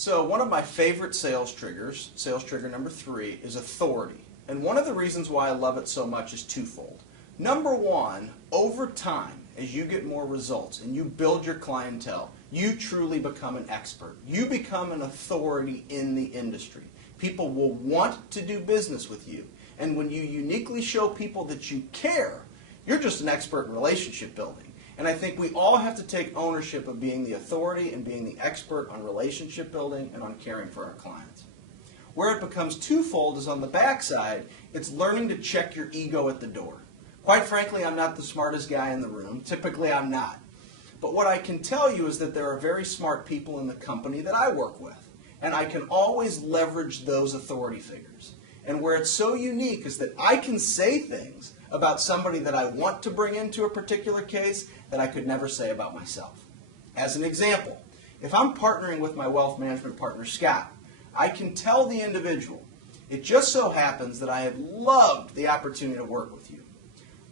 So one of my favorite sales triggers, sales trigger number 3, is authority. And one of the reasons why I love it so much is twofold. Number one, over time, as you get more results and you build your clientele, you truly become an expert. You become an authority in the industry. People will want to do business with you. And when you uniquely show people that you care, you're just an expert in relationship building. And I think we all have to take ownership of being the authority and being the expert on relationship building and on caring for our clients. Where it becomes twofold is on the backside, it's learning to check your ego at the door. Quite frankly, I'm not the smartest guy in the room. Typically, I'm not. But what I can tell you is that there are very smart people in the company that I work with. And I can always leverage those authority figures. And where it's so unique is that I can say things about somebody that I want to bring into a particular case that I could never say about myself. As an example, if I'm partnering with my wealth management partner, Scott, I can tell the individual, it just so happens that I have loved the opportunity to work with you.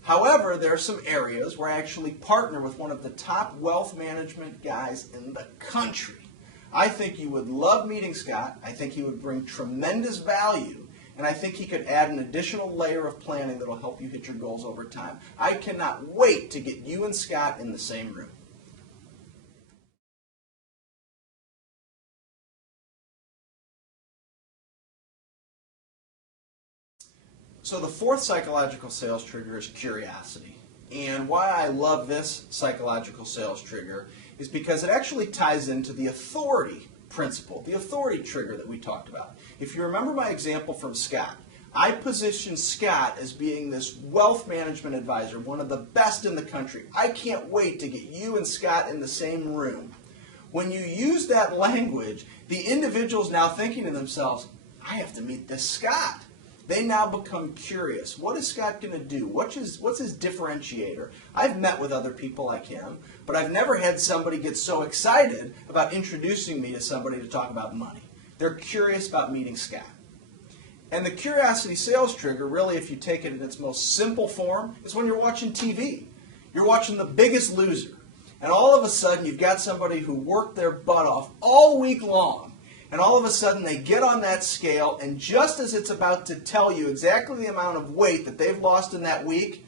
However, there are some areas where I actually partner with one of the top wealth management guys in the country. I think you would love meeting Scott. I think he would bring tremendous value. And I think he could add an additional layer of planning that will help you hit your goals over time. I cannot wait to get you and Scott in the same room. So the fourth psychological sales trigger is curiosity. And why I love this psychological sales trigger is because it actually ties into the authority principle, the authority trigger that we talked about. If you remember my example from Scott, I positioned Scott as being this wealth management advisor, one of the best in the country. I can't wait to get you and Scott in the same room. When you use that language, the individual's now thinking to themselves, I have to meet this Scott. They now become curious. What is Scott going to do? What's his differentiator? I've met with other people like him, but I've never had somebody get so excited about introducing me to somebody to talk about money. They're curious about meeting Scott. And the curiosity sales trigger, really, if you take it in its most simple form, is when you're watching TV. You're watching The Biggest Loser. And all of a sudden, you've got somebody who worked their butt off all week long. And all of a sudden they get on that scale, and just as it's about to tell you exactly the amount of weight that they've lost in that week,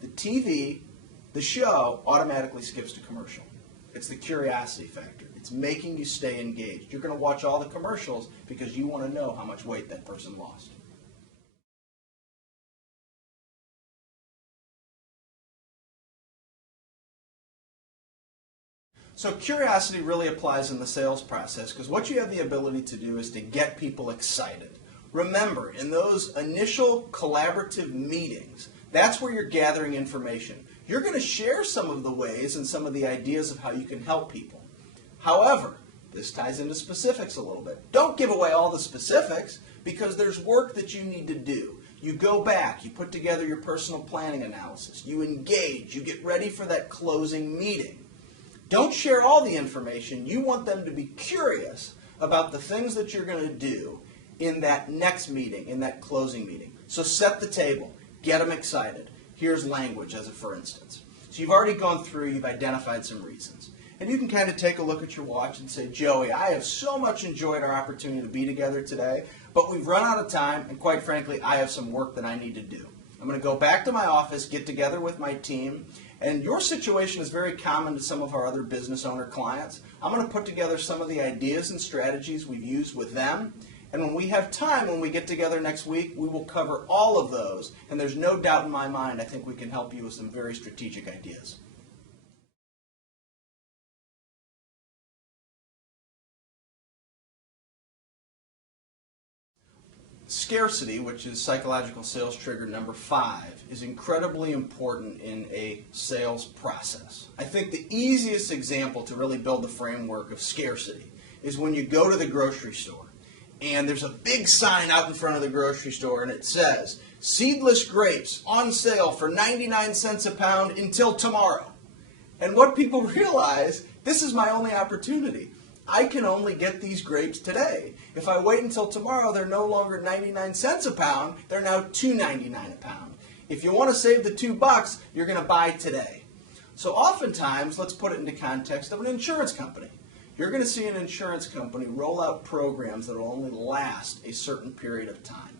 the TV, the show, automatically skips to commercial. It's the curiosity factor. It's making you stay engaged. You're going to watch all the commercials because you want to know how much weight that person lost. So curiosity really applies in the sales process because what you have the ability to do is to get people excited. Remember, in those initial collaborative meetings, that's where you're gathering information. You're going to share some of the ways and some of the ideas of how you can help people. However, this ties into specifics a little bit. Don't give away all the specifics because there's work that you need to do. You go back, you put together your personal planning analysis, you engage, you get ready for that closing meeting. Don't share all the information. You want them to be curious about the things that you're going to do in that next meeting, in that closing meeting. So set the table. Get them excited. Here's language as a for instance. So you've already gone through, you've identified some reasons. And you can kind of take a look at your watch and say, Joey, I have so much enjoyed our opportunity to be together today, but we've run out of time, and quite frankly, I have some work that I need to do. I'm going to go back to my office, get together with my team, and your situation is very common to some of our other business owner clients. I'm going to put together some of the ideas and strategies we've used with them, and when we have time, when we get together next week, we will cover all of those, and there's no doubt in my mind I think we can help you with some very strategic ideas. Scarcity, which is psychological sales trigger number 5, is incredibly important in a sales process. I think the easiest example to really build the framework of scarcity is when you go to the grocery store and there's a big sign out in front of the grocery store and it says, seedless grapes on sale for 99 cents a pound until tomorrow. And what people realize, this is my only opportunity. I can only get these grapes today. If I wait until tomorrow, they're no longer 99 cents a pound, they're now $2.99 a pound. If you want to save the $2, you're going to buy today. So oftentimes, let's put it into context of an insurance company. you're going to see an insurance company roll out programs that will only last a certain period of time.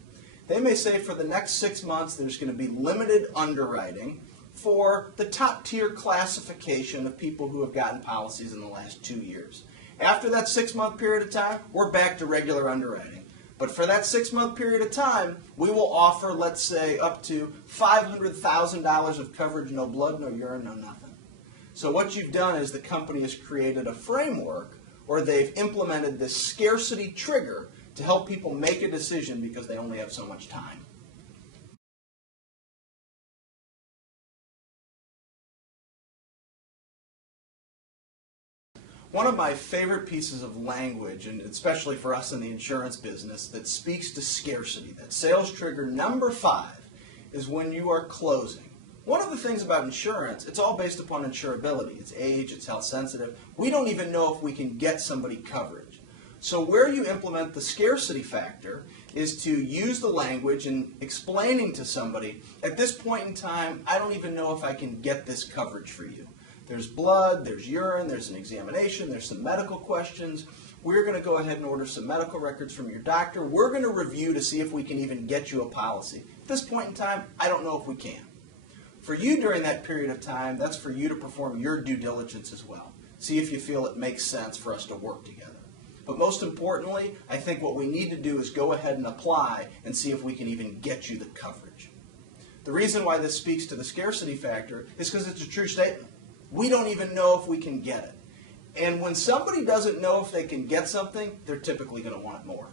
They may say for the next 6 months there's going to be limited underwriting for the top tier classification of people who have gotten policies in the last 2 years. After that 6-month period of time, we're back to regular underwriting. But for that 6-month period of time, we will offer, let's say, up to $500,000 of coverage, no blood, no urine, no nothing. So what you've done is the company has created a framework, or they've implemented this scarcity trigger to help people make a decision because they only have so much time. One of my favorite pieces of language, and especially for us in the insurance business, that speaks to scarcity, that sales trigger number 5, is when you are closing. One of the things about insurance, it's all based upon insurability. It's age, it's health sensitive. We don't even know if we can get somebody coverage. So where you implement the scarcity factor is to use the language and explaining to somebody, at this point in time, I don't even know if I can get this coverage for you. There's blood, there's urine, there's an examination, there's some medical questions. We're going to go ahead and order some medical records from your doctor. We're going to review to see if we can even get you a policy. At this point in time, I don't know if we can. For you during that period of time, that's for you to perform your due diligence as well. See if you feel it makes sense for us to work together. But most importantly, I think what we need to do is go ahead and apply and see if we can even get you the coverage. The reason why this speaks to the scarcity factor is because it's a true statement. We don't even know if we can get it. And when somebody doesn't know if they can get something, they're typically going to want it more.